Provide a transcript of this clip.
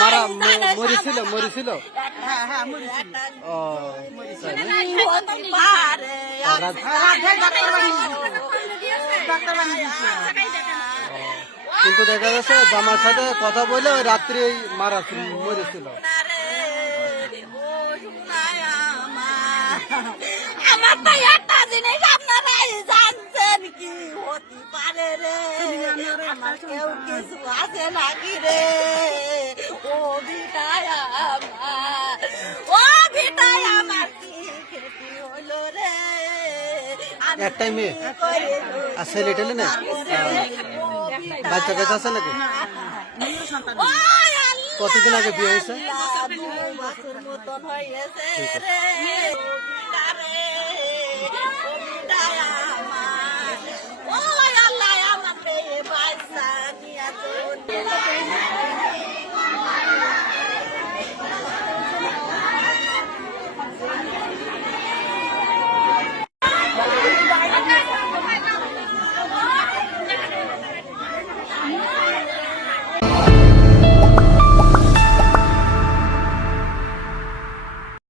মারা মরেছিল মরেছিল। হ্যাঁ হ্যাঁ দিয়েছে কিন্তু দেখা যাচ্ছে জামার সাথে কথা বলে ওই রাত্রে মারা মরেছিল। আমার তো একটা জিনিস আপনারাই জানছেন কি হতে পারে রে। আমার কেউ কিছু আছে নাকি রে? ও বিটায় আমার ও বিটায় আমার কি ক্ষতি হইল রে? একটাই মেয়ে? আর ছেলে টেলে না? বাচ্চা আছে নাকি? কতদিন আগে বিয়ে হয়েছে? ¡Es la pena!